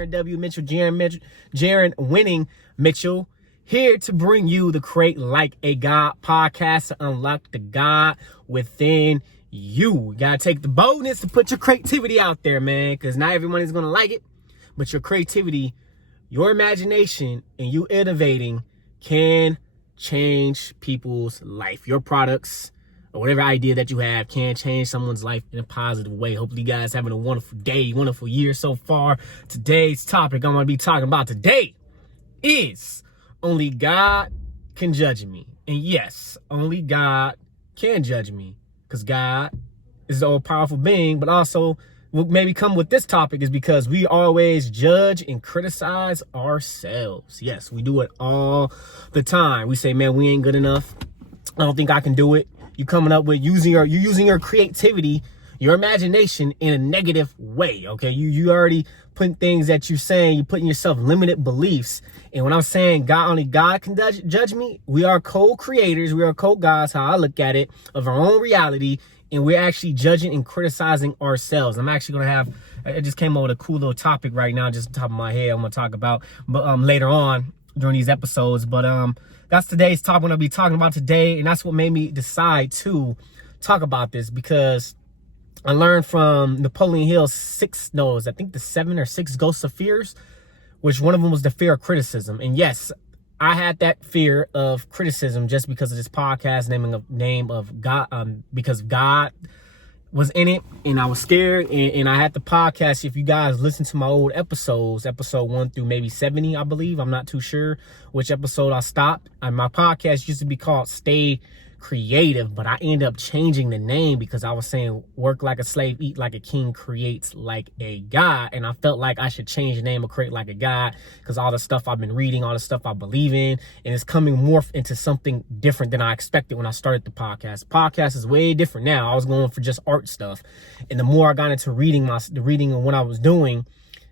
Jaron W. Mitchell, Jaron Winning Mitchell, here to bring you the Create Like a God podcast to unlock the God within you. You gotta take the boldness to put your creativity out there, man, because not everyone is gonna like it, but your creativity, your imagination, and you innovating can change people's life. Your products or whatever idea that you have can change someone's life in a positive way. Hopefully you guys having a wonderful day, wonderful year so far. Today's topic I'm going to be talking about today is only God can judge me. And yes, only God can judge me, because God is the all-powerful being. But also what maybe come with this topic is because we always judge and criticize ourselves. Yes, we do it all the time. We say, man, we ain't good enough. I don't think I can do it. You coming up with using your creativity, your imagination in a negative way. Okay, you already putting things that you're saying, you're putting yourself limited beliefs. And when I'm saying only God can judge me, we are co-creators, we are co-gods, how I look at it, of our own reality, and we're actually judging and criticizing ourselves. I'm actually gonna I just came up with a cool little topic right now, just on top of my head. I'm gonna talk about, but later on during these episodes. But that's today's topic I'm gonna be talking about today, and that's what made me decide to talk about this, because I learned from Napoleon Hill's I think the 7 or 6 ghosts of fears, which one of them was the fear of criticism. And yes, I had that fear of criticism just because of this podcast name of God, because God was in it, and I was scared, and I had the podcast. If you guys listen to my old episodes, episode 1 through maybe 70, I believe, I'm not too sure which episode I stopped. My podcast used to be called Stay Creative, but I ended up changing the name because I was saying work like a slave, eat like a king, creates like a god. And I felt like I should change the name of Create Like a God, because all the stuff I've been reading, all the stuff I believe in, and it's coming morph into something different than I expected when I started the podcast. Podcast is way different now. I was going for just art stuff, and the more I got into reading and what I was doing,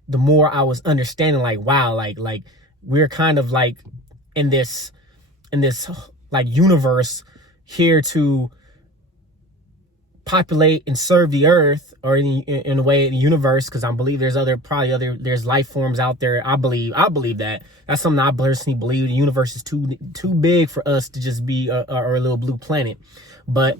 the more I was understanding, like, wow, like we're kind of like in this like universe here to populate and serve the earth, or in a way in the universe, because I believe there's life forms out there. I believe that. That's something I personally believe. The universe is too big for us to just be a little blue planet. But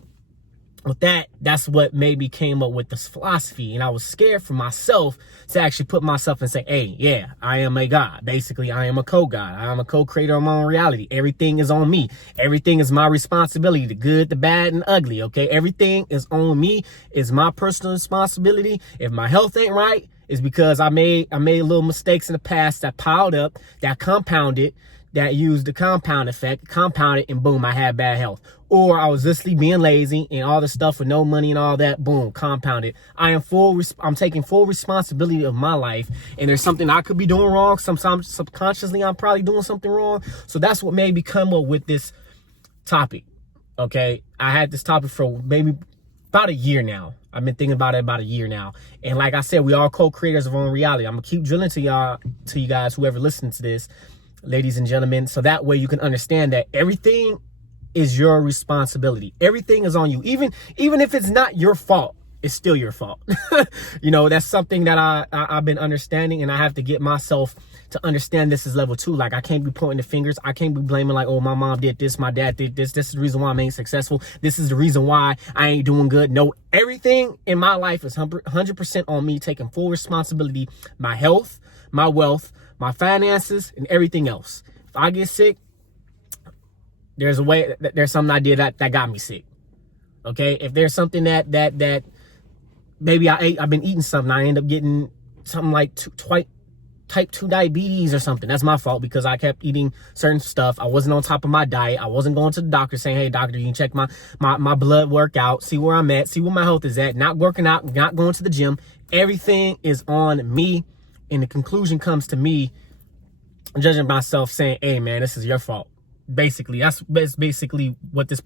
with that's what maybe came up with this philosophy, and I was scared for myself to actually put myself and say, hey, yeah, I am a God. Basically, I am a co-God. I am a co-creator of my own reality. Everything is on me. Everything is my responsibility, the good, the bad, and ugly, okay? Everything is on me. It's my personal responsibility. If my health ain't right, it's because I made little mistakes in the past that piled up, that compounded, that used the compound effect, compounded, and boom, I had bad health. Or I was literally being lazy and all the stuff with no money and all that, boom, compounded. I'm taking full responsibility of my life, and there's something I could be doing wrong. Sometimes subconsciously I'm probably doing something wrong. So that's what made me come up with this topic, okay? I had this topic for maybe about a year now. I've been thinking about it about a year now. And like I said, we are co-creators of our own reality. I'm gonna keep drilling to you guys, whoever listens to this, ladies and gentlemen, so that way you can understand that everything is your responsibility. Everything is on you. Even if it's not your fault, it's still your fault. You know, that's something that I've been understanding, and I have to get myself to understand this is level 2. Like, I can't be pointing the fingers. I can't be blaming like, oh, my mom did this, my dad did this. This is the reason why I ain't successful. This is the reason why I ain't doing good. No, everything in my life is 100% on me, taking full responsibility. My health, my wealth, my finances, and everything else. If I get sick, there's something I did that got me sick. Okay? If there's something that maybe I've been eating something, I end up getting something like type 2 diabetes or something. That's my fault, because I kept eating certain stuff. I wasn't on top of my diet. I wasn't going to the doctor saying, hey, doctor, you can check my blood work out, see where I'm at, see where my health is at, not working out, not going to the gym. Everything is on me. And the conclusion comes to me judging myself, saying, hey, man, this is your fault. Basically, that's basically what this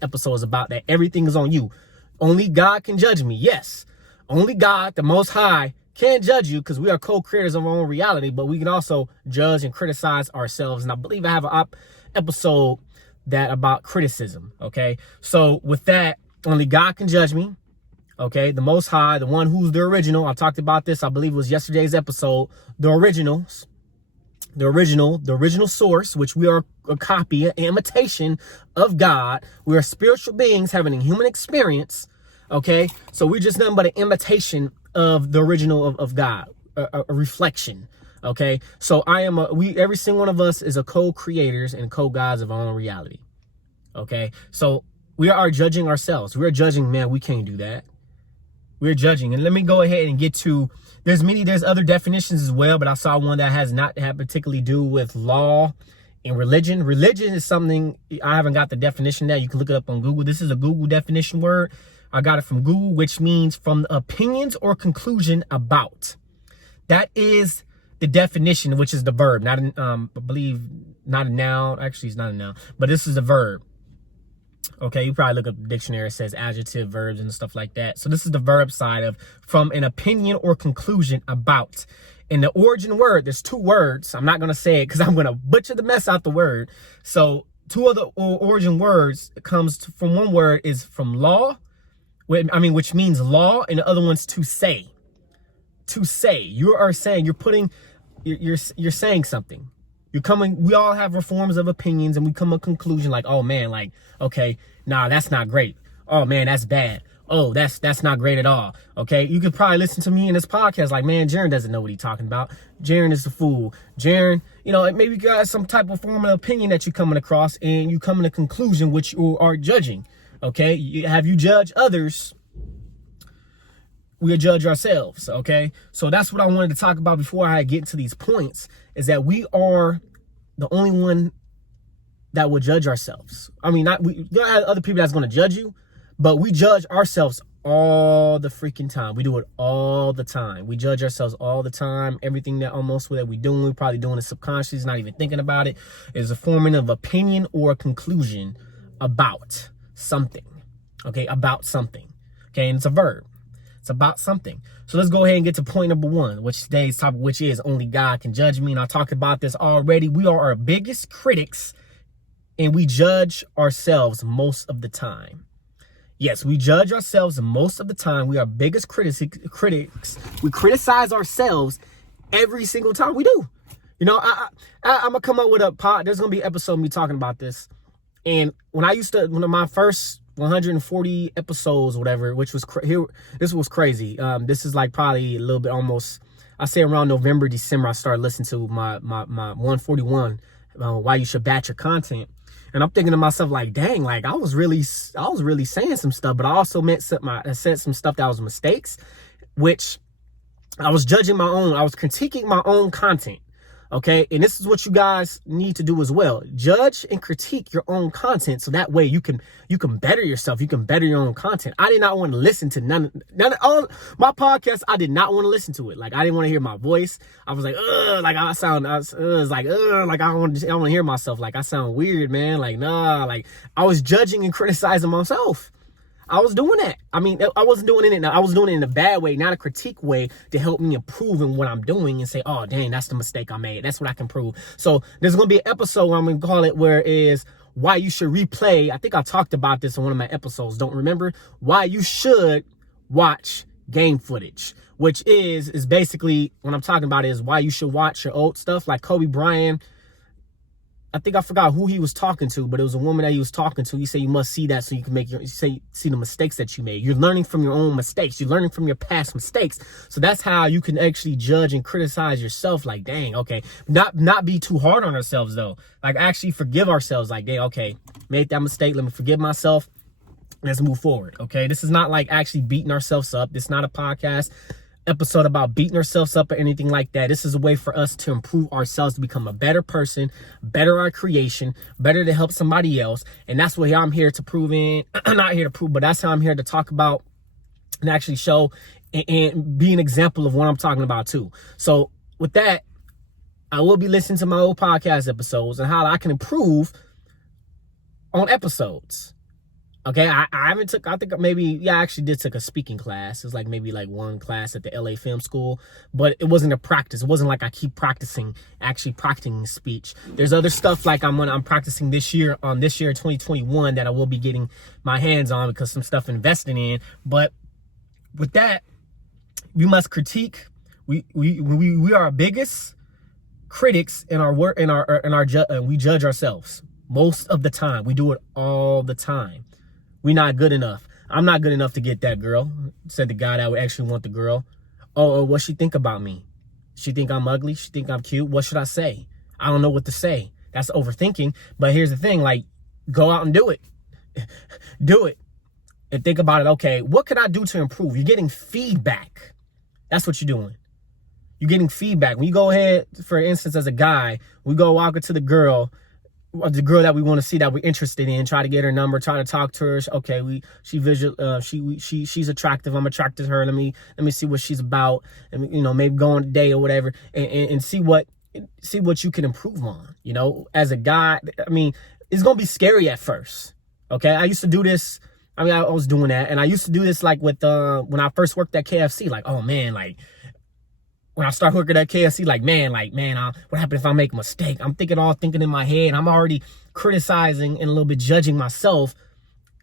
episode is about, that everything is on you. Only God can judge me. Yes, only God, the Most High, can judge you, because we are co-creators of our own reality, but we can also judge and criticize ourselves. And I believe I have an episode about criticism, okay? So with that, only God can judge me. Okay, the Most High, the one who's the original. I talked about this, I believe it was yesterday's episode. The original source, which we are a copy, an imitation of God. We are spiritual beings having a human experience. Okay, so we're just nothing but an imitation of the original of God, a reflection. Okay, so every single one of us is a co-creators and co-gods of our own reality. Okay, so we are judging ourselves. We're judging, man, we can't do that. We're judging. And let me go ahead and get to, there's other definitions as well, but I saw one that has not had particularly do with law and religion. Religion is something, I haven't got the definition there. You can look it up on Google. This is a Google definition word. I got it from Google, which means from opinions or conclusion about. That is the definition, which is the verb, not I believe not a noun. Actually, it's not a noun, but this is the verb. Okay, you probably look up the dictionary, it says adjective, verbs, and stuff like that. So this is the verb side of from an opinion or conclusion about. In the origin word, there's two words. I'm not going to say it because I'm going to butcher the mess out the word. So two of the origin words comes from one word is from law, which means law, and the other one's to say. To say. You are saying, you're saying something. We all have reforms of opinions, and we come to a conclusion like, oh man, like, okay, nah, that's not great. Oh man, that's bad. Oh, that's not great at all. Okay, you could probably listen to me in this podcast like, man, Jaron doesn't know what he's talking about. Jaron is the fool. Jaron, maybe you got some type of form of opinion that you're coming across, and you come to a conclusion which you are judging. Okay, have you judged others? We judge ourselves. Okay, so that's what I wanted to talk about before I get into these points, is that we are the only one that will judge ourselves. I mean, there are other people that's going to judge you, but we judge ourselves all the freaking time. We do it all the time. We judge ourselves all the time. Everything that we're doing, we're probably doing it subconsciously, not even thinking about it, is a forming of opinion or a conclusion about something. Okay, about something. Okay, and it's a verb. It's about something. So let's go ahead and get to point number one, which today's topic, which is only God can judge me. And I talked about this already. We are our biggest critics, and we judge ourselves most of the time. Yes, we judge ourselves most of the time. We are biggest critics. We criticize ourselves every single time we do. I'm going to come up with a pod. There's going to be an episode of me talking about this. And one of my first 140 episodes, whatever, which was this was crazy. This is like probably a little bit almost, I say around November, December, I started listening to my 141, why you should batch your content. And I'm thinking to myself, like, dang, like I was really saying some stuff, but I also I said some stuff that was mistakes, which I was I was critiquing my own content. Okay, and this is what you guys need to do as well. Judge and critique your own content, so that way you can better yourself. You can better your own content. I did not want to listen to none of all my podcasts. I did not want to listen to it. Like, I didn't want to hear my voice. I was like, like I don't want to hear myself. Like, I sound weird, man. Like, nah. Like, I was judging and criticizing myself. I was doing that. I mean, I wasn't doing it. I was doing it in a bad way, not a critique way, to help me improve in what I'm doing and say, oh, dang, that's the mistake I made. That's what I can prove. So there's going to be an episode where I'm going to call it where it is why you should replay. I think I talked about this in one of my episodes. Don't remember why you should watch game footage, which is basically what I'm talking about is why you should watch your old stuff like Kobe Bryant. I think I forgot who he was talking to, but it was a woman that he was talking to. He said you must see that so you can see the mistakes that you made. You're learning from your own mistakes. You're learning from your past mistakes. So that's how you can actually judge and criticize yourself. Like, dang, okay. Not be too hard on ourselves, though. Like, actually forgive ourselves. Like, dang, okay, made that mistake. Let me forgive myself. Let's move forward, okay? This is not like actually beating ourselves up. This is not a podcast episode about beating ourselves up or anything like that. This is a way for us to improve ourselves, to become a better person, better our creation, better to help somebody else. And that's what I'm here to prove in. I'm not here to prove, but that's how I'm here to talk about and actually show and be an example of what I'm talking about too. So with that, I will be listening to my old podcast episodes and how I can improve on episodes. Okay, I actually did take a speaking class. It was like maybe like one class at the LA Film School, but it wasn't a practice. It wasn't like I keep practicing speech. There's other stuff like I'm practicing this year 2021 that I will be getting my hands on because some stuff invested in. But with that, we must critique. We are our biggest critics in our work, we judge ourselves most of the time. We do it all the time. We're not good enough. I'm not good enough to get that girl, said the guy that would actually want the girl. Oh, what she think about me? She think I'm ugly? She think I'm cute? What should I say? I don't know what to say. That's overthinking. But here's the thing, like, go out and do it. Do it. And think about it. Okay, what can I do to improve? You're getting feedback. That's what you're doing. You're getting feedback. When you go ahead, for instance, as a guy, we go walk into the girl that we want to see, that we're interested in, try to get her number, try to talk to her. Okay, she's attractive. I'm attracted to her. Let me see what she's about, and maybe go on a date or whatever, and see what you can improve on. As a guy, I mean, it's gonna be scary at first. Okay, I used to do this. I mean, I was doing that, and I used to do this like with when I first worked at KFC. Like, oh man, like, when I start working at KFC, like, man, what happened if I make a mistake? I'm thinking in my head. I'm already criticizing and a little bit judging myself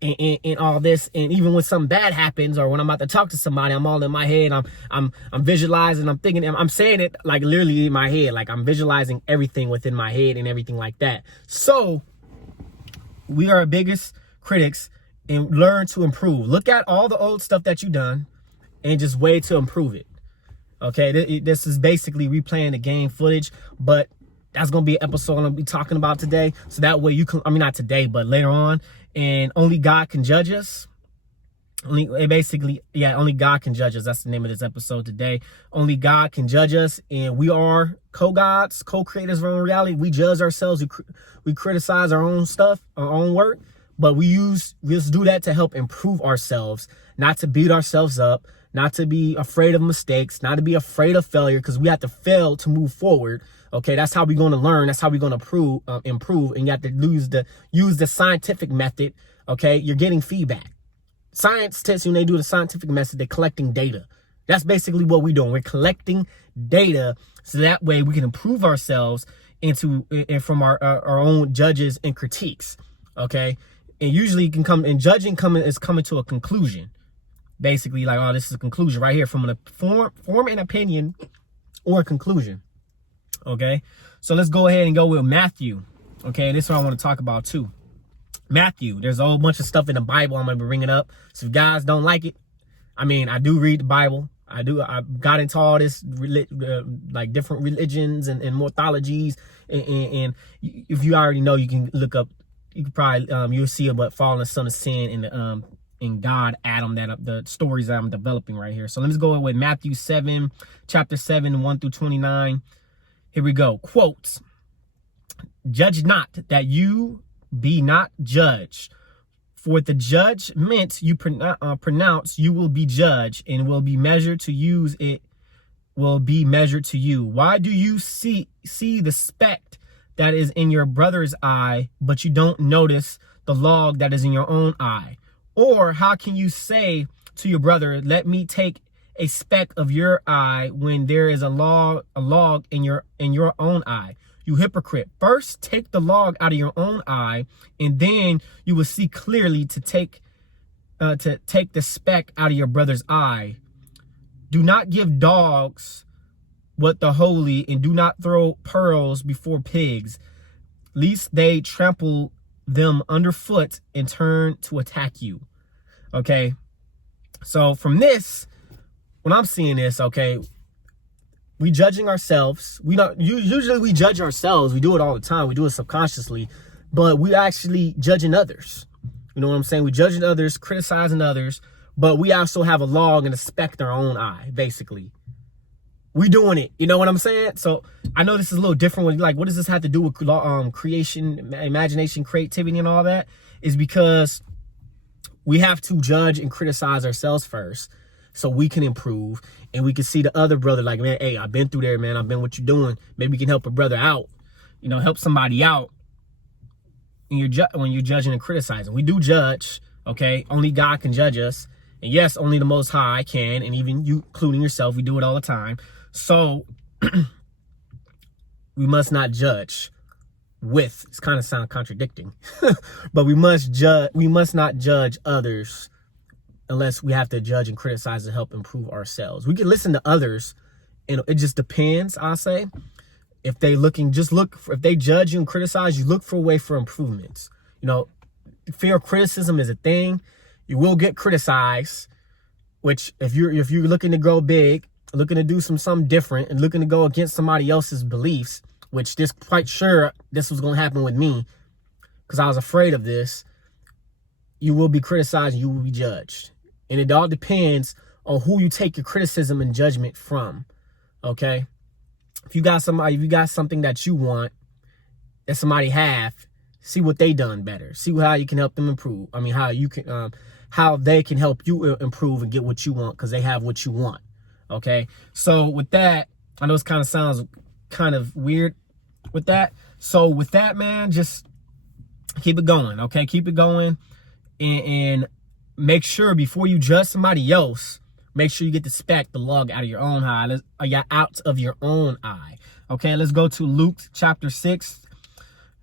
in all this. And even when something bad happens, or when I'm about to talk to somebody, I'm all in my head. I'm visualizing. I'm thinking. I'm saying it like literally in my head. Like, I'm visualizing everything within my head and everything like that. So we are our biggest critics, and learn to improve. Look at all the old stuff that you've done and just way to improve it. Okay, this is basically replaying the game footage, but that's going to be an episode I'm going to be talking about today. So that way you can, I mean, not today, but later on. And only God can judge us. Only God can judge us. That's the name of this episode today. Only God can judge us. And we are co-gods, co-creators of our own reality. We judge ourselves. We criticize our own stuff, our own work. But we just do that to help improve ourselves, not to beat ourselves up, not to be afraid of mistakes, not to be afraid of failure, because we have to fail to move forward. Okay, that's how we're going to learn. That's how we're going to improve. And you have to use the scientific method. Okay, you're getting feedback. Scientists, when they do the scientific method, they're collecting data. That's basically what we're doing. We're collecting data so that way we can improve ourselves and from our own judges and critiques. Okay, and usually it can come, and judging is coming to a conclusion. Basically, like, oh, this is a conclusion right here, from a form an opinion or a conclusion. Okay, so let's go ahead and go with Matthew. Okay, this is what I want to talk about too. Matthew, there's a whole bunch of stuff in the Bible I'm gonna be bringing up. So if guys don't like it, I mean, I do read the Bible. I got into all this like different religions and mythologies. And if you already know, you can look up. You can probably you'll see about fallen son of sin in God, Adam, the stories that I'm developing right here. So let me go with Matthew 7, chapter 7, 1 through 29. Here we go. Quotes: "Judge not, that you be not judged. For the judgment you pronounce, you will be judged, and will be measured to use it will be measured to you. Why do you see the speck that is in your brother's eye, but you don't notice the log that is in your own eye? Or how can you say to your brother, let me take a speck of your eye, when there is a log in your own eye? You hypocrite. First take the log out of your own eye, and then you will see clearly to take the speck out of your brother's eye. Do not give dogs what the holy, and do not throw pearls before pigs, lest they trample them underfoot and turn to attack you." Okay, so from this, when I'm seeing this, okay, we judging ourselves. Usually we judge ourselves. We do it all the time. We do it subconsciously, but we actually judging others. You know what I'm saying? We judging others, criticizing others, but we also have a log and a speck in our own eye. Basically, we doing it. You know what I'm saying? So I know this is a little different. When like, what does this have to do with creation, imagination, creativity, and all that? Is because we have to judge and criticize ourselves first, so we can improve, and we can see the other brother like, man, hey, I've been through there, man. I've been what you're doing. Maybe we can help a brother out, help somebody out. And when you're judging and criticizing, we do judge, okay? Only God can judge us. And yes, only the Most High can, and even you, including yourself, we do it all the time. So we must not judge with, it's kind of sound contradicting, but we must not judge others unless we have to judge and criticize to help improve ourselves. We can listen to others, and it just depends, I'll say. If they if they judge you and criticize you, look for a way for improvements. You know, fear of criticism is a thing. You will get criticized, which if you're looking to grow big, looking to do something different, and looking to go against somebody else's beliefs, which quite sure this was going to happen with me because I was afraid of this, you will be criticized and you will be judged. And it all depends on who you take your criticism and judgment from. Okay? If you got something that you want, that somebody have, see what they done better. See how you can help them improve. I mean, how they can help you improve and get what you want because they have what you want. Okay? So with that, I know it kind of sounds kind of weird with that. So with that, man, just keep it going. Okay? Keep it going. And make sure before you judge somebody else, make sure you get the speck, the log out of your own eye. Out of your own eye. Okay, let's go to Luke chapter 6,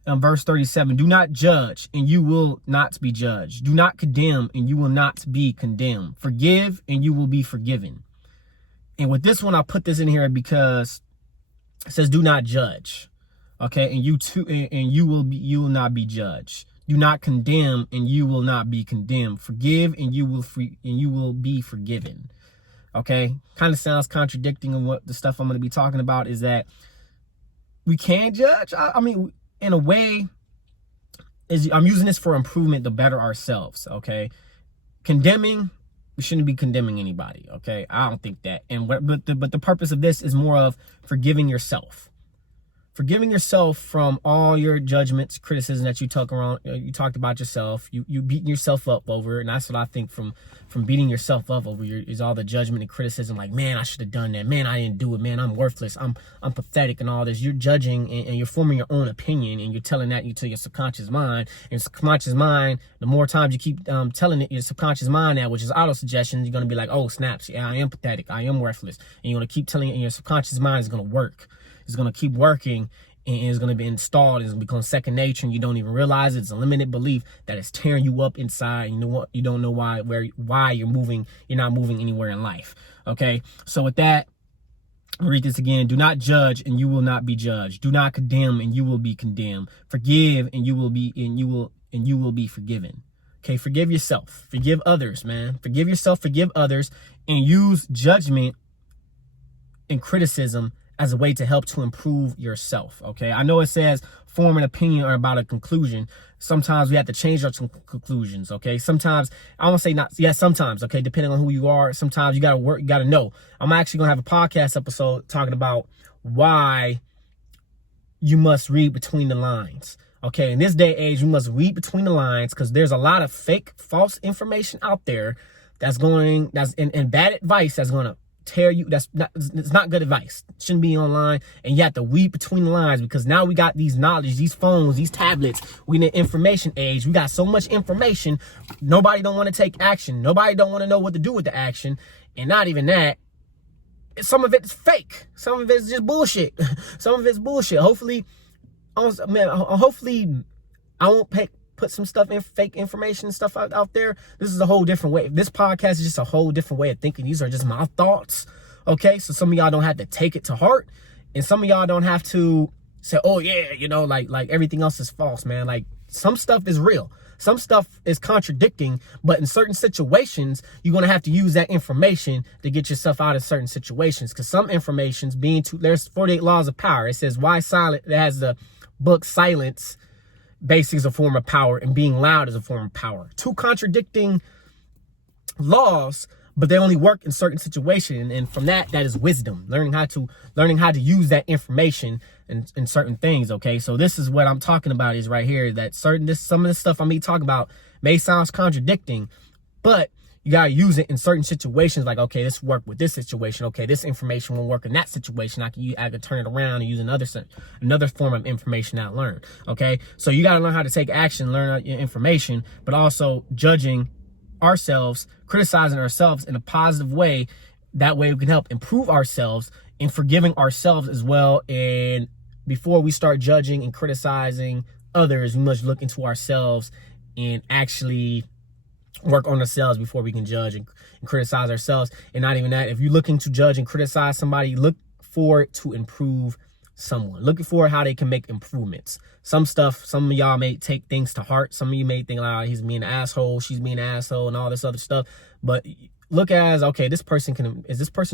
verse 37. Do not judge, and you will not be judged. Do not condemn, and you will not be condemned. Forgive, and you will be forgiven. And with this one, I put this in here because it says, "Do not judge." Okay, and you will not be judged. Do not condemn, and you will not be condemned. Forgive, and you will be forgiven. Okay, kind of sounds contradicting. And what the stuff I'm going to be talking about is that we can judge. I mean, in a way, I'm using this for improvement to better ourselves. Okay, condemning, we shouldn't be condemning anybody. Okay, I don't think that. But the purpose of this is more of forgiving yourself. Forgiving yourself from all your judgments, criticism that you talked about yourself. You beating yourself up over it. And that's what I think from beating yourself up over is all the judgment and criticism. Like, man, I should have done that. Man, I didn't do it. Man, I'm worthless. I'm pathetic and all this. You're judging and you're forming your own opinion, and you're telling that to your subconscious mind. And subconscious mind, the more times you keep telling it, your subconscious mind that, which is auto-suggestion, you're going to be like, oh, snaps. Yeah, I am pathetic. I am worthless. And you're going to keep telling it, and your subconscious mind is going to work. It's going to keep working, and it's going to be installed. It's going to become second nature, and you don't even realize it. It's a limited belief that is tearing you up inside. You know what? You don't know why you're moving. You're not moving anywhere in life. Okay. So with that, I'll read this again. Do not judge, and you will not be judged. Do not condemn, and you will be condemned. Forgive, and you will be forgiven. Okay. Forgive yourself. Forgive others, man. Forgive yourself. Forgive others, and use judgment and criticism as a way to help to improve yourself. Okay, I know it says form an opinion or about a conclusion. Sometimes we have to change our conclusions. Okay, sometimes I won't say not. Yeah, sometimes. Okay, depending on who you are. Sometimes you gotta work. You gotta know. I'm actually gonna have a podcast episode talking about why you must read between the lines. Okay, in this day and age, we must read between the lines because there's a lot of fake, false information out there that's and bad advice that's gonna tear you. It's not good advice. It shouldn't be online, and you have to weed between the lines because now we got these knowledge, these phones, these tablets. We in an information age. We got so much information. Nobody don't want to take action. Nobody don't want to know what to do with the action. And not even that, some of it's fake. Some of it's just bullshit. Some of it's bullshit. Hopefully I won't put some stuff in, fake information and stuff out there. This is a whole different way. This podcast is just a whole different way of thinking. These are just my thoughts. Okay, so some of y'all don't have to take it to heart, and some of y'all don't have to say, oh yeah, like everything else is false, man. Like some stuff is real. Some stuff is contradicting, but in certain situations, you're going to have to use that information to get yourself out of certain situations. Because some information's there's 48 laws of power. It says why silent. It has the book Silence. Basically is a form of power, and being loud is a form of power. Two contradicting laws, but they only work in certain situations. And from that is wisdom. Learning how to use that information in certain things. Okay, so this is what I'm talking about is right here. That some of the stuff I'm talking about may sound contradicting, but you gotta use it in certain situations. Like, okay, this worked with this situation. Okay, this information won't work in that situation. I can turn it around and use another form of information I learned. Okay, so you gotta learn how to take action, learn your information, but also judging ourselves, criticizing ourselves in a positive way. That way we can help improve ourselves and forgiving ourselves as well. And before we start judging and criticizing others, we must look into ourselves and actually work on ourselves before we can judge and criticize ourselves. And not even that, if you're looking to judge and criticize somebody, look for it to improve someone. Looking for how they can make improvements. Some of y'all may take things to heart. Some of you may think, he's being an asshole, she's being an asshole, and all this other stuff. But look as, okay, is this person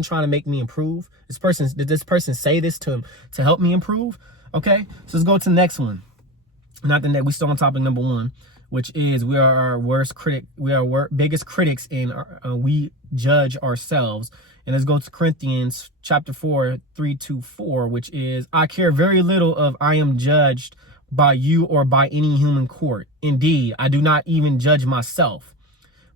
trying to make me improve? Did this person say this to help me improve? Okay, so let's go to the next one. Not the next, we still on topic number 1, which is we are our worst critic. We are our biggest critics, and we judge ourselves. And let's go to Corinthians chapter 4, 3-4, which is, I care very little if I am judged by you or by any human court. Indeed, I do not even judge myself.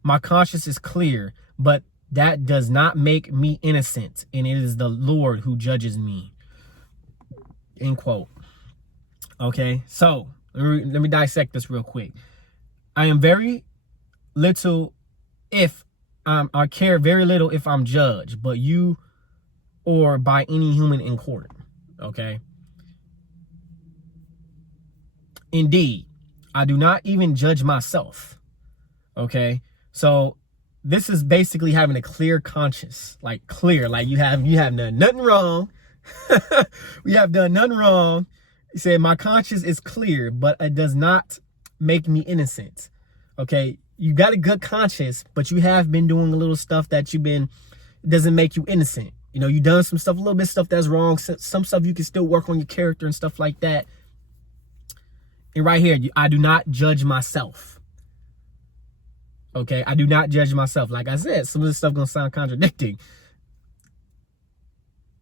My conscience is clear, but that does not make me innocent, and it is the Lord who judges me. End quote. Okay, so let me dissect this real quick. I am very little I care very little if I'm judged, but you or by any human in court. Okay. Indeed, I do not even judge myself. Okay. So this is basically having a clear conscience, like you have done nothing wrong. We have done nothing wrong. He said, my conscience is clear, but it does not make me innocent. Okay. You got a good conscience, but you have been doing a little stuff that doesn't make you innocent. You know, you done some stuff, a little bit of stuff that's wrong. Some stuff you can still work on your character and stuff like that. And right here, I do not judge myself. Okay, I do not judge myself. Like I said, some of this stuff gonna sound contradicting.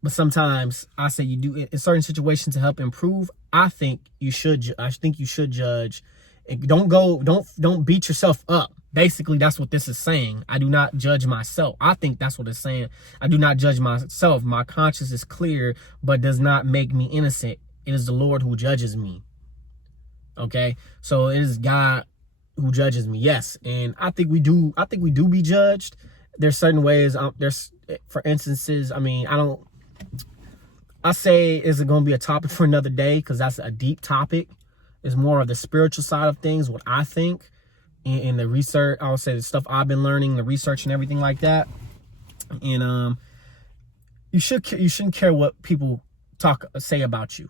But sometimes I say you do in certain situations to help improve. I think you should judge. And don't beat yourself up. Basically, that's what this is saying. I do not judge myself. I think that's what it's saying. I do not judge myself. My conscience is clear, but does not make me innocent. It is the Lord who judges me. Okay, so it is God who judges me. Yes, and I think we do be judged. There's certain ways. For instances. I mean, I say, is it going to be a topic for another day? Because that's a deep topic. It's more of the spiritual side of things, what I think, and the research. I would say the stuff I've been learning, the research and everything like that. And you shouldn't care what people say about you.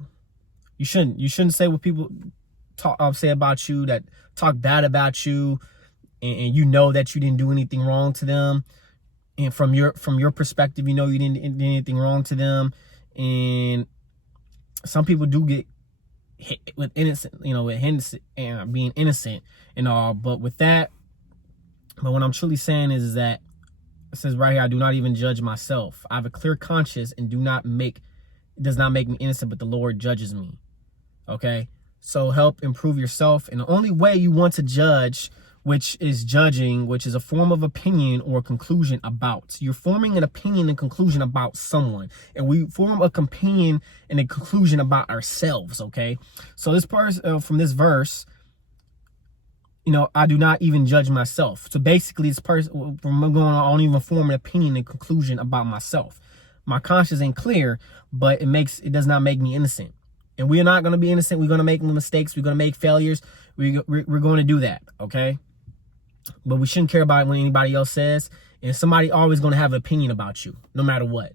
You shouldn't say what people say about you, that talk bad about you, and you know that you didn't do anything wrong to them. And from your perspective, you know you didn't do anything wrong to them. And some people do get hit with innocent, and being innocent and all. But what I'm truly saying is that it says right here, I do not even judge myself. I have a clear conscience and it does not make me innocent, but the Lord judges me. Okay. So help improve yourself. And the only way you want to judge, which is judging, which is a form of opinion or conclusion about. You're forming an opinion and conclusion about someone. And we form a opinion and a conclusion about ourselves, okay? So this part from this verse, I do not even judge myself. So basically, this person, from going on, I don't even form an opinion and conclusion about myself. My conscience ain't clear, but it does not make me innocent. And we're not going to be innocent. We're going to make mistakes. We're going to make failures. We're going to do that, okay? But we shouldn't care about what anybody else says. And somebody always going to have an opinion about you, no matter what.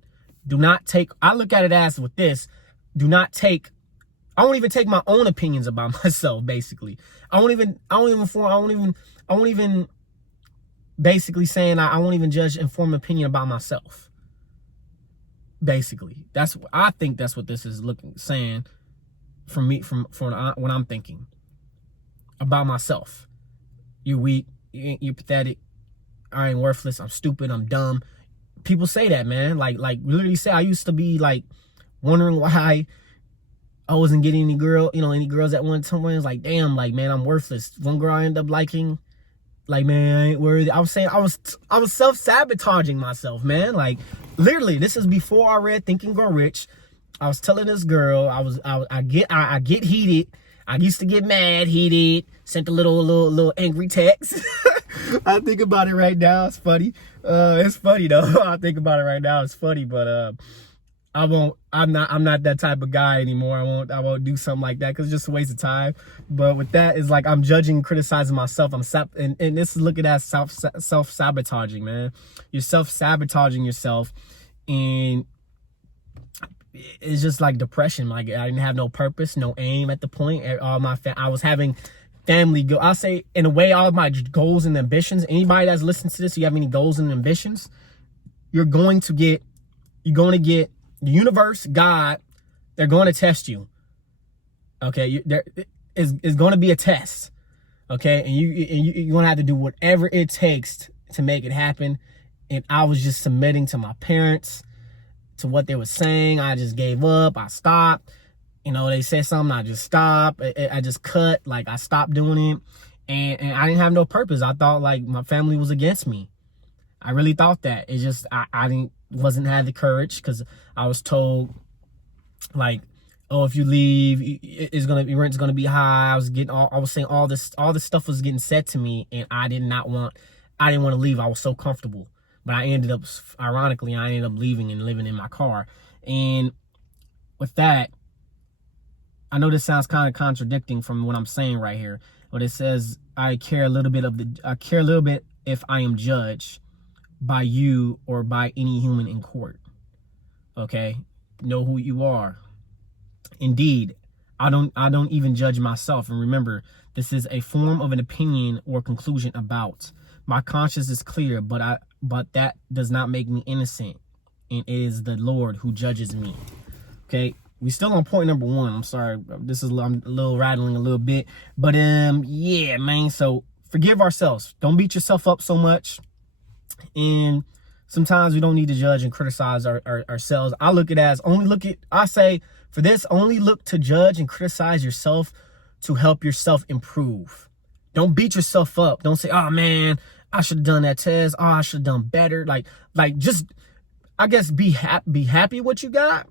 I look at it as with this, I won't even take my own opinions about myself, basically. I won't even basically saying I won't even judge and form an opinion about myself. Basically, I think that's what this is saying for me, from what I'm thinking about myself. You're weak. You're pathetic. I ain't worthless. I'm stupid. I'm dumb. People say that, man. Like literally say, I used to be like wondering why I wasn't getting any girls at one time. It was like, damn, like, man, I'm worthless. One girl I ended up liking, like, man, I ain't worthy. I was saying I was self-sabotaging myself, man. Like, literally, this is before I read Think and Grow Rich. I was telling this girl, I get heated. I used to get mad, heated, sent a little angry text. I think about it right now. It's funny. It's funny though. I think about it right now. It's funny, but I'm not that type of guy anymore. I won't do something like that because it's just a waste of time. But with that, it's like I'm judging, criticizing myself. And this is looking at self-sabotaging, man. You're self-sabotaging yourself, and it's just like depression. Like I didn't have no purpose, no aim at the point. I was having family go. I'll say in a way, all my goals and ambitions. Anybody that's listening to this, you have any goals and ambitions, you're going to get the universe, God, they're going to test you. Okay, there is going to be a test. Okay, and you're going to have to do whatever it takes to make it happen. And I was just submitting to my parents, to what they were saying. I just gave up. I stopped. You know, they said something, I just stopped. I just cut. Like I stopped doing it, and I didn't have no purpose. I thought like my family was against me. I really thought that. It's just I wasn't had the courage because I was told like, oh, if you leave, rent's gonna be high. I was saying all this stuff was getting said to me, and I didn't want to leave. I was so comfortable. But ironically, I ended up leaving and living in my car. And with that, I know this sounds kind of contradicting from what I'm saying right here, but it says, I care a little bit if I am judged by you or by any human in court. Okay? Know who you are. Indeed, I don't even judge myself. And remember, this is a form of an opinion or conclusion about. My conscience is clear, but that does not make me innocent. And it is the Lord who judges me. Okay, we still on point number 1. I'm sorry, I'm a little rattling a little bit, but yeah, man. So forgive ourselves. Don't beat yourself up so much. And sometimes we don't need to judge and criticize ourselves. Only look to judge and criticize yourself to help yourself improve. Don't beat yourself up. Don't say, oh man, I should have done that test. Oh, I should have done better. Like just, I guess, be happy what you got.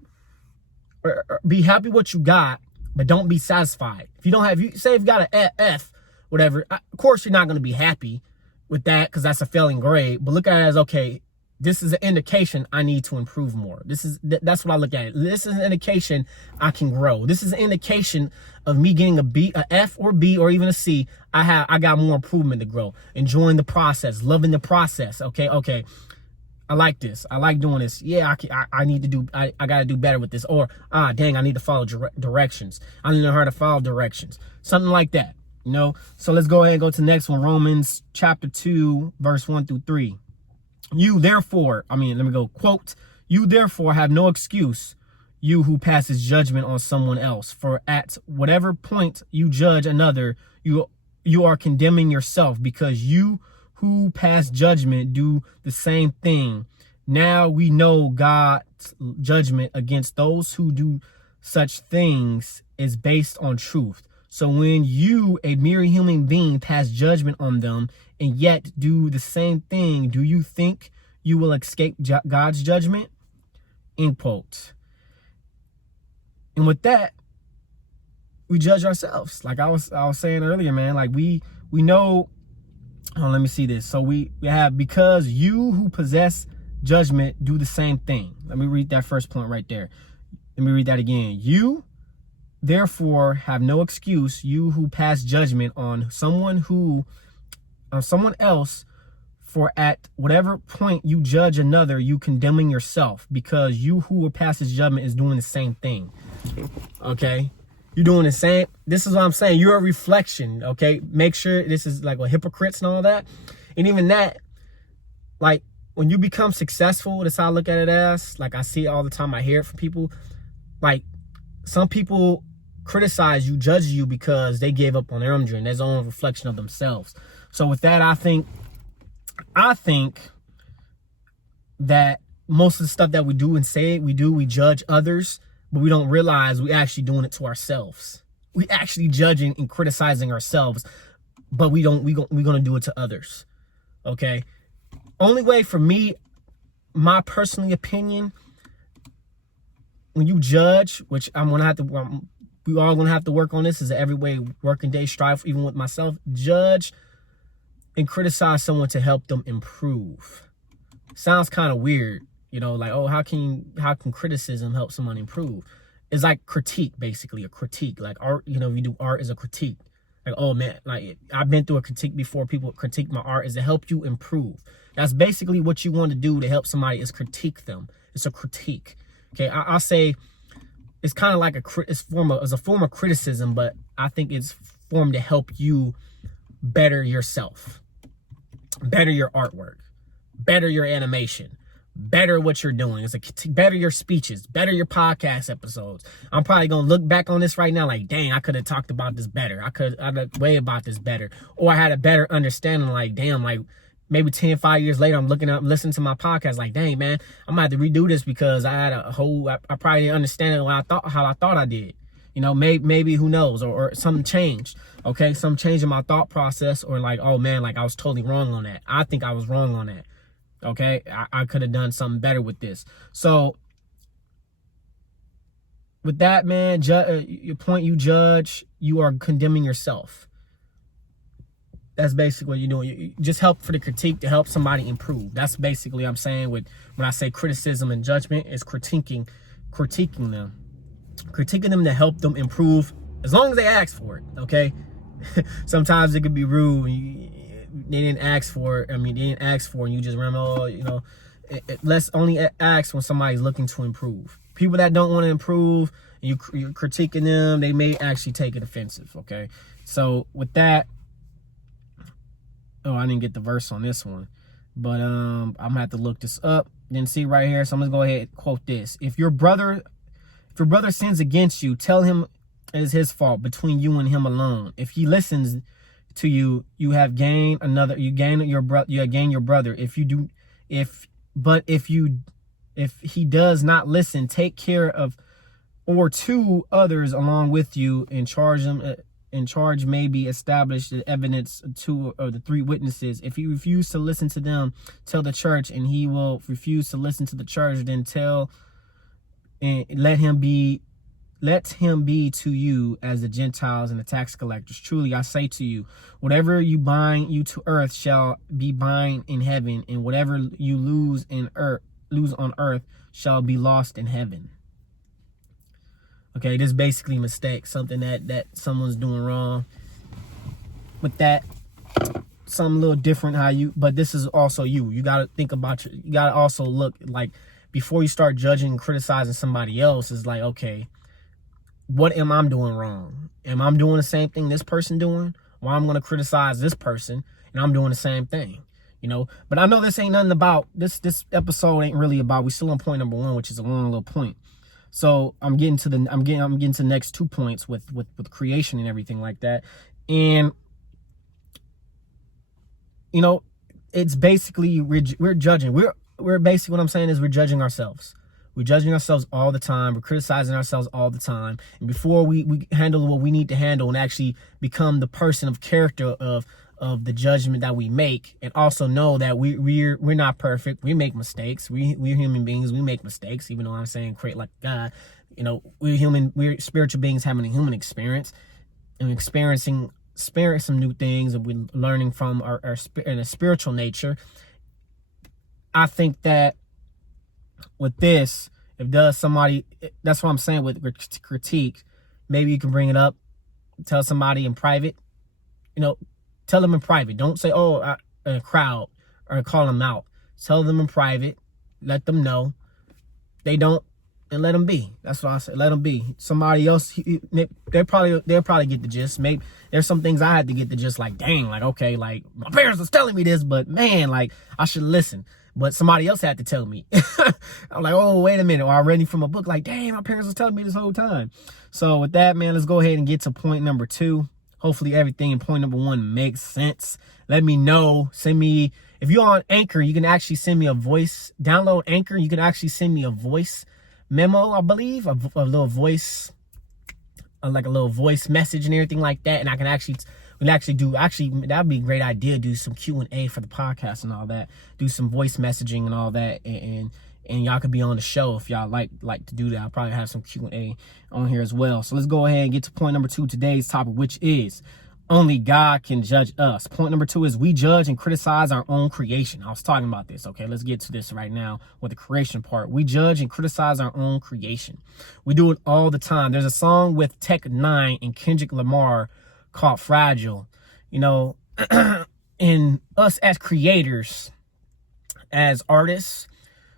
Or be happy what you got, but don't be satisfied. If you say you've got an F, whatever, of course you're not going to be happy with that because that's a failing grade. But look at it as, okay, this is an indication I need to improve more. That's what I look at it. This is an indication I can grow. This is an indication of me getting a F or B or even a C. I got more improvement to grow. Enjoying the process, loving the process. Okay. I like this. I like doing this. Yeah, I need to do. I got to do better with this. Or dang, I need to follow directions. I need to know how to follow directions. Something like that. You know. So let's go ahead and go to the next one. Romans chapter 2, verse 1 through 3. You therefore, quote, you therefore have no excuse, you who passes judgment on someone else. For at whatever point you judge another, you are condemning yourself, because you who pass judgment do the same thing. Now we know God's judgment against those who do such things is based on truth. So when you, a mere human being, pass judgment on them and yet do the same thing, do you think you will escape God's judgment? End quote. And with that, we judge ourselves. Like I was saying earlier, man, like we know, let me see this. So we have, because you who possess judgment do the same thing. Let me read that first point right there. Let me read that again. You therefore have no excuse, you who pass judgment on someone else, for at whatever point you judge another, you condemning yourself, because you who passes judgment is doing the same thing. Okay, you're doing the same. This is what I'm saying. You're a reflection. Okay, make sure this is like what hypocrites and all that, and even that, like when you become successful, that's how I look at it as. Like I see it all the time. I hear it from people. Like some people criticize you, judge you because they gave up on their own dream. There's own reflection of themselves. So with that, I think that most of the stuff that we do and say we judge others, but we don't realize we actually doing it to ourselves. We actually judging and criticizing ourselves, but we're gonna do it to others. Okay. Only way for me, my personal opinion, when you judge, which I'm gonna have to, we all gonna have to work on this, is an everyday working day strive, even with myself. Judge and criticize someone to help them improve. Sounds kind of weird, You know, like, oh, how can criticism help someone improve? It's like critique, basically, a critique. Like art, you know, if you do art is a critique. Like, oh man, like I've been through a critique before. People critique my art is to help you improve. That's basically what you want to do to help somebody is critique them. It's a critique. Okay, I'll say it's kind of like it's a form of criticism, but I think it's formed to help you better yourself, better your artwork, better your animation, better what you're doing. It's a better your speeches, better your podcast episodes. I'm probably gonna look back on this right now like, dang, I could have talked about this better. I'd way about this better, or I had a better understanding. Like, damn, like maybe 5 years later, I'm listening to my podcast like, dang, man, I'm gonna have to redo this because I had I probably didn't understand it how I thought I did. You know, maybe who knows, or something changed. Okay, some change in my thought process, or like, oh man, like I was totally wrong on that. I think I was wrong on that. Okay, I could have done something better with this. So with that, man, your point, you judge, you are condemning yourself. That's basically what you're doing. You just help for the critique to help somebody improve. That's basically what I'm saying when I say criticism and judgment is critiquing them. Critiquing them to help them improve as long as they ask for it, okay? Sometimes it could be rude. They didn't ask for it. I mean, they didn't ask for it, and you just remember, oh, you know, let's only ask when somebody's looking to improve. People that don't want to improve, you're critiquing them, they may actually take it offensive, okay? So with that, oh, I didn't get the verse on this one, but I'm gonna have to look this up. Didn't see right here, so I'm gonna go ahead and quote this. If your brother sins against you, tell him it is his fault, between you and him alone. If he listens to you, you have gained another. You gain your brother. If he does not listen, take care of or two others along with you, and charge them. And charge may be established the evidence of 2 or the 3 witnesses. If you refuse to listen to them, tell the church, and he will refuse to listen to the church, then tell and let him be to you as the Gentiles and the tax collectors. Truly I say to you, whatever you bind you to earth shall be bind in heaven, and whatever you lose on earth shall be lost in heaven. Okay, this is basically a mistake, something that someone's doing wrong. With that, something a little different but this is also you. You got to think about you got to also look, like, before you start judging and criticizing somebody else, is like, okay, what am I doing wrong? Am I doing the same thing this person doing? Or I'm going to criticize this person and I'm doing the same thing, you know? But I know this ain't nothing about, this episode ain't really about, we still on point number 1, which is a long little point. So I'm getting to the next 2 points with creation and everything like that. And, you know, it's basically, we're judging. We're basically, what I'm saying is we're judging ourselves. We're judging ourselves all the time. We're criticizing ourselves all the time. And before we handle what we need to handle and actually become the person of character of the judgment that we make, and also know that we're not perfect. We make mistakes. We're human beings. We make mistakes, even though I'm saying create like God. You know, we're spiritual beings having a human experience and experiencing some new things, and we're learning from our in a spiritual nature. I think that with this, that's what I'm saying with critique, maybe you can bring it up, tell somebody in private, you know, tell them in private. Don't say, oh, a crowd, or call them out. Tell them in private, let them know. They don't, and let them be. That's what I say, let them be. Somebody else, they'll probably get the gist. Maybe there's some things I had to get the gist, like, dang, like, okay, like, my parents was telling me this, but man, like, I should listen. But somebody else had to tell me. I'm like, oh, wait a minute. Or I read it from a book, like, dang, my parents was telling me this whole time. So with that, man, let's go ahead and get to point number 2. Hopefully everything in point number 1 makes sense. Let me know. Send me, if you're on Anchor, you can actually send me a voice. Download Anchor. You can actually send me a voice memo, I believe. A little voice, like a little voice message and everything like that. And I can actually... that'd be a great idea. Do some Q&A for the podcast and all that. Do some voice messaging and all that, and y'all could be on the show if y'all like to do that. I'll probably have some Q&A on here as well. So let's go ahead and get to point number 2, today's topic, which is only God can judge us. Point number 2 is we judge and criticize our own creation. I was talking about this. Okay, let's get to this right now with the creation part. We judge and criticize our own creation. We do it all the time. There's a song with Tech 9 and Kendrick Lamar called Fragile. You know, in us as creators, as artists,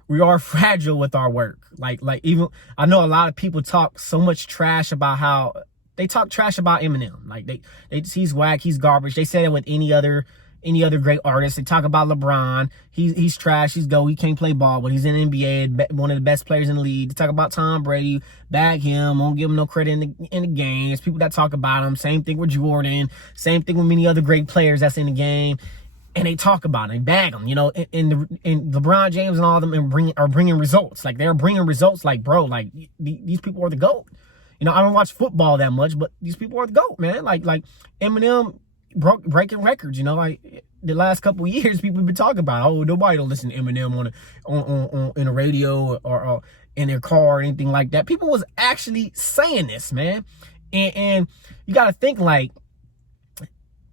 we are fragile with our work. Like even I know a lot of people talk so much trash about how they talk trash about Eminem. Like he's whack, he's garbage. They say that with any other great artist. They talk about LeBron. He's trash. He's he can't play ball, but he's in the NBA, one of the best players in the league. They talk about Tom Brady, bag him, won't give him no credit in the games. People that talk about him. Same thing with Jordan. Same thing with many other great players that's in the game. And they talk about it, they bag them, you know, and LeBron James and all of them are bringing results. Like they're bringing results. Like, bro, like these people are the GOAT. You know, I don't watch football that much, but these people are the GOAT, man. Like Eminem breaking records, you know, like the last couple of years, people have been talking about, oh, nobody don't listen to Eminem on the radio or in their car or anything like that. People was actually saying this, man. And you got to think, like,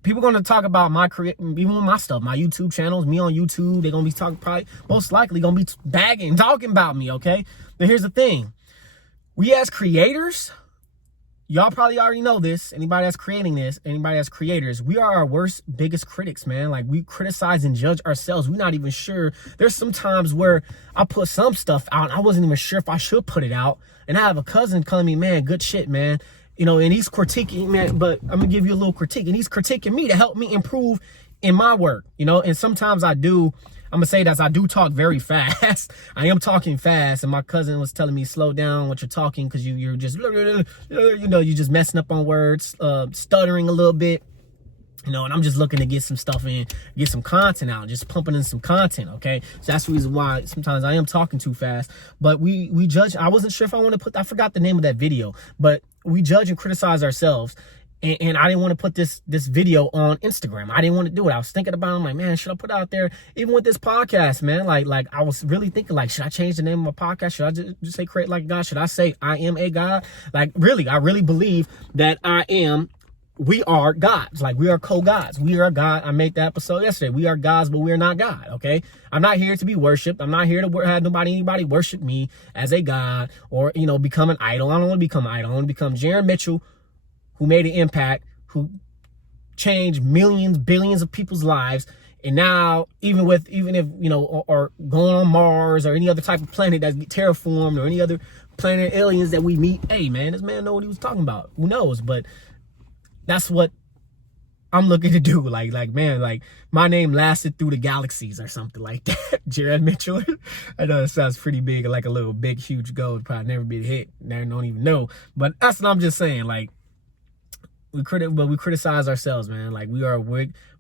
people going to talk about my career, even with my stuff, my YouTube channels, me on YouTube. They're going to be talking, probably, most likely going to be bagging, talking about me, okay? But here's the thing. We as creators, y'all probably already know this. Anybody that's creating this, anybody that's creators, we are our worst, biggest critics, man. Like, we criticize and judge ourselves. We're not even sure. There's some times where I put some stuff out, and I wasn't even sure if I should put it out. And I have a cousin telling me, man, good shit, man. You know, and he's critiquing, man, but I'm going to give you a little critique. And he's critiquing me to help me improve in my work, you know. And sometimes I'm going to say that I do talk very fast. I am talking fast. And my cousin was telling me, slow down what you're talking, because you're just, you know, you're just messing up on words, stuttering a little bit. You know, and I'm just looking to get some stuff in, get some content out, just pumping in some content, okay? So that's the reason why sometimes I am talking too fast. But we judge. I wasn't sure if I want to put, I forgot the name of that video, but we judge and criticize ourselves. And I didn't want to put this video on Instagram. I didn't want to do it. I was thinking about it. I'm like, man, should I put it out there? Even with this podcast, man, like I was really thinking, like, should I change the name of my podcast? Should I just say create like God? Should I say I am a God? Like, really, I really believe that we are gods. Like, we are co-gods. We are God. I made that episode yesterday. We are gods, but we are not God, okay? I'm not here to be worshipped. I'm not here to have anybody worship me as a God or, you know, become an idol. I don't want to become an idol. I want to become Jaron Mitchell, who made an impact, who changed millions, billions of people's lives. And now, even if, you know, or going on Mars or any other type of planet that's terraformed or any other planet aliens that we meet, hey, man, this man know what he was talking about. Who knows? But that's what I'm looking to do. Like, man, like, my name lasted through the galaxies or something like that. Jared Mitchell. I know it sounds pretty big, like a little big, huge goal. Probably never been hit. Never don't even know. But that's what I'm just saying. Like, we criticize ourselves, man. Like, we are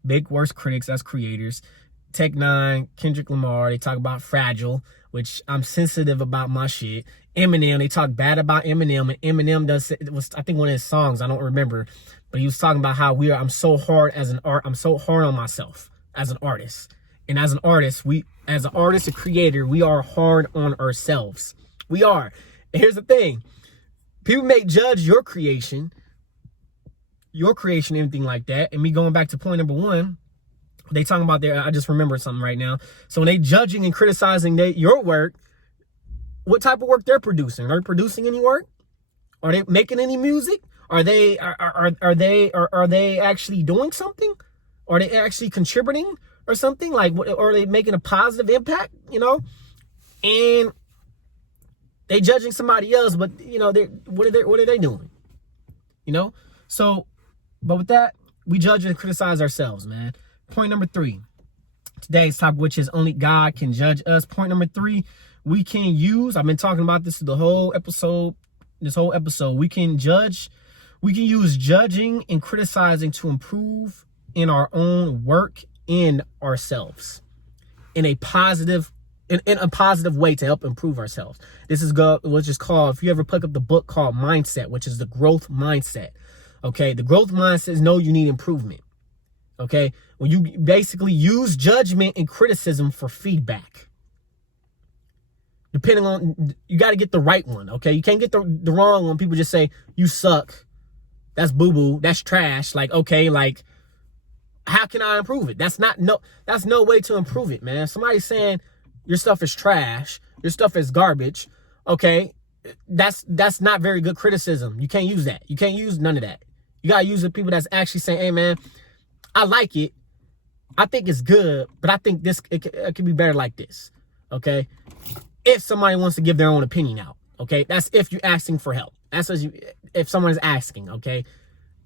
big worst critics as creators. Tech 9, Kendrick Lamar, they talk about Fragile, which I'm sensitive about my shit. Eminem, they talk bad about Eminem, and Eminem it was, I think, one of his songs, I don't remember, but he was talking about how I'm so hard I'm so hard on myself as an artist. And as an artist, a creator, we are hard on ourselves. We are. And here's the thing. People may judge your creation, anything like that. And me going back to point number 1, they talking about I just remembered something right now. So when they judging and criticizing your work, what type of work they're producing? Are they producing any work? Are they making any music? Are they actually doing something? Are they actually contributing or something? Like, are they making a positive impact? You know, and they judging somebody else, but you know, what are they doing? You know, so. But with that, we judge and criticize ourselves, man. Point number 3. Today's topic, which is only God can judge us. Point number 3, we can use, I've been talking about this the whole episode, we can use judging and criticizing to improve in our own work in ourselves in a positive way to help improve ourselves. This is what's just called, if you ever pick up the book called Mindset, which is the growth mindset. Okay, the growth mindset is you need improvement. Okay, when you basically use judgment and criticism for feedback. Depending on, you got to get the right one. Okay, you can't get the wrong one. People just say, you suck. That's boo-boo. That's trash. Like, okay, like, how can I improve it? That's no way to improve it, man. If somebody's saying your stuff is trash, your stuff is garbage, okay, that's not very good criticism. You can't use that. You can't use none of that. You gotta use the people that's actually saying, hey, man, I like it. I think it's good, but I think it could be better like this, okay? If somebody wants to give their own opinion out, okay? That's if you're asking for help. That's if someone is asking, okay?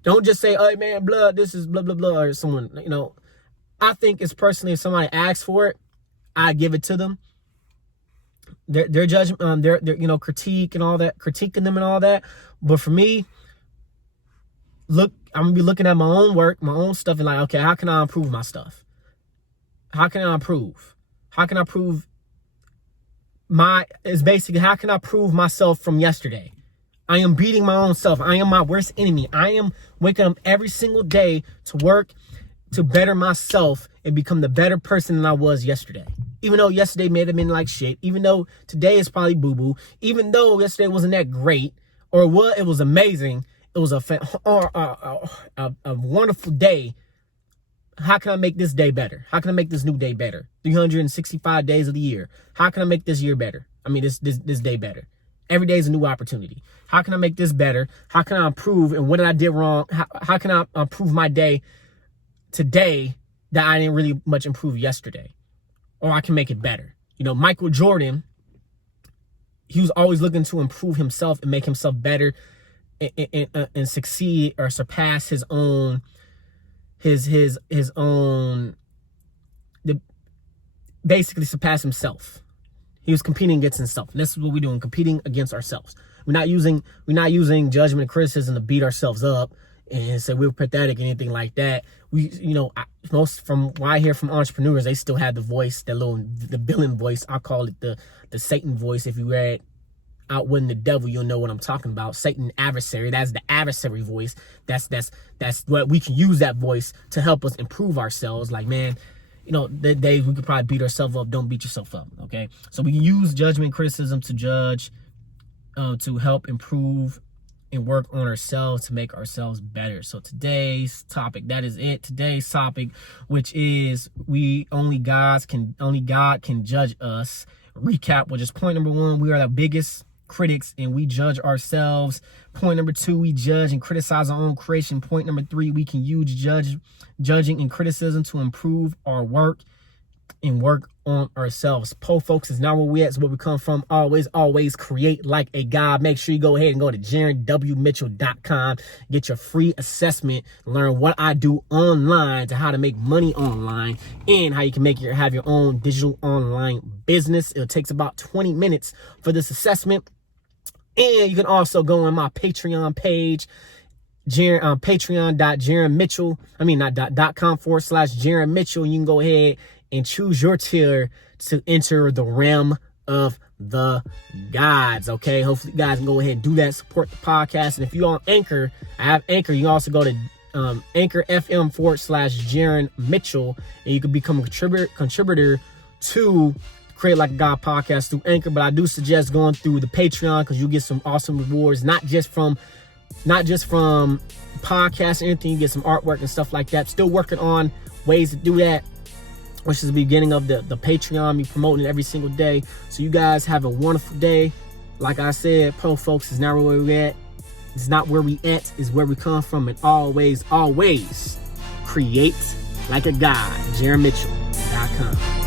Don't just say, hey, man, blood, this is blah, blah, blah, or someone, you know. I think it's personally, if somebody asks for it, I give it to them. Their judgment, their you know, critique and all that, critiquing them and all that. But for me, I'm gonna be looking at my own work, my own stuff, and like, okay, how can I improve my stuff? How can I improve? How can I prove it's basically, how can I prove myself from yesterday? I am beating my own self. I am my worst enemy. I am waking up every single day to work to better myself and become the better person than I was yesterday. Even though yesterday may have been like shit, even though today is probably boo-boo, even though yesterday wasn't that great, or what, it was amazing. It was a wonderful day. How can I make this day better? How can I make this new day better? 365 days of the year. How can I make this year better? I mean, this day better. Every day is a new opportunity. How can I make this better? How can I improve? And what did I did wrong? How can I improve my day today that I didn't really much improve yesterday? Or I can make it better. You know, Michael Jordan, he was always looking to improve himself and make himself better and succeed or surpass his own, basically surpass himself. He was competing against himself. And this is what we're doing, competing against ourselves. We're not using judgment and criticism to beat ourselves up and say we're pathetic or anything like that. Most from what I hear from entrepreneurs, they still have the voice, the villain voice. I call it the Satan voice. If you read Outwitting the Devil, you'll know what I'm talking about. Satan adversary. That's the adversary voice. That's what we can use that voice to help us improve ourselves. Like, man, you know, the days we could probably beat ourselves up. Don't beat yourself up. Okay. So we can use judgment and criticism to judge, to help improve and work on ourselves to make ourselves better. So today's topic, that is it. Today's topic, which is only God can judge us. Recap, which is point number 1, we are the biggest critics and we judge ourselves. Point number 2, we judge and criticize our own creation. Point number 3, we can use judging and criticism to improve our work and work on ourselves. Folks, is not where we at. It's where we come from. Always create like a God. Make sure you go ahead and go to JaronWMitchell.com. Get your free assessment. Learn what I do online, to how to make money online, and how you can have your own digital online business. It takes about 20 minutes for this assessment. And you can also go on my Patreon page, patreon.JaronMitchell.com/Jaron Mitchell. You can go ahead and choose your tier to enter the realm of the gods. Okay, hopefully you guys can go ahead and do that. Support the podcast. And if you're on Anchor, I have Anchor. You can also go to Anchor FM/Jaron Mitchell, and you can become a contributor to Create Like a God podcast through Anchor. But I do suggest going through the Patreon, because you get some awesome rewards, not just from podcasts or anything. You get some artwork and stuff like that. Still working on ways to do that, which is the beginning of the Patreon, me promoting it every single day. So you guys have a wonderful day. Like I said, folks, is not where we at. It's not where we at, it's where we come from. And always create like a God. JaronMitchell.com.